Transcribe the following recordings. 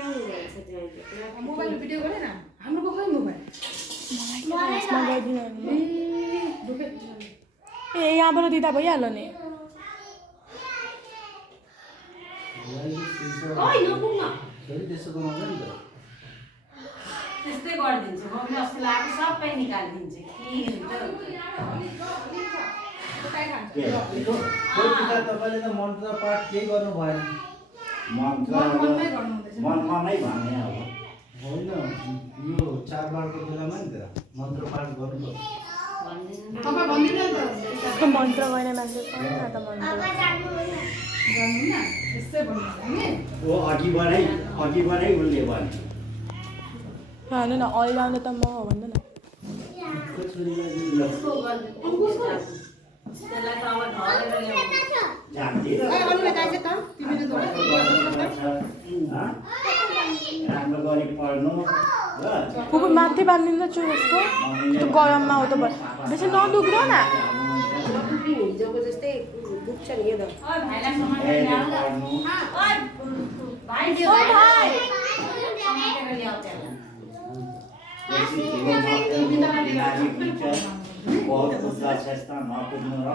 mobile video गरे न हाम्रो को खै मोबाइल मलाई गरिदिनु नि ए यहाँबाट दिँदा भइहाल्यो नि त्यस्तै गरिदिन्छु मम्मी अस्ति लाएको सबै निकालिदिन्छु तपाईँले त मन्त्र पाठ केही गर्नु भएन मनमा नै भन्ने अब होइन यो चाडबाडको बेलामा नि त मन्त्र पाठ गर्नु तपाईँ भन्दिनु नि त मन्त्र गर्ने मान्छे पनि छ त मन्त्र गर्नु न त्यसै भन्नु नि ओ अघिबाटै उसले भने भन्नु न अहिले आउँदा त म हो भन्नु न त्यसलाई त अब ढलेर ल्याउनु अरूले गाइछ त तिमीले राम्रो गरी पढ्नु ल फुपू माथि बाँधिदिनु छु यसको त्यो गरममा हो त बेसी नदुख्न न हिजोको जस्तै दुख्छ नि यो त भाइलाई समातेर ल्याऊ भाइ समातेर ल्याऊ बहुत खुदा चेष्टा नपुग्नु र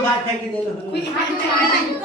भाइ फ्याँकिदिनु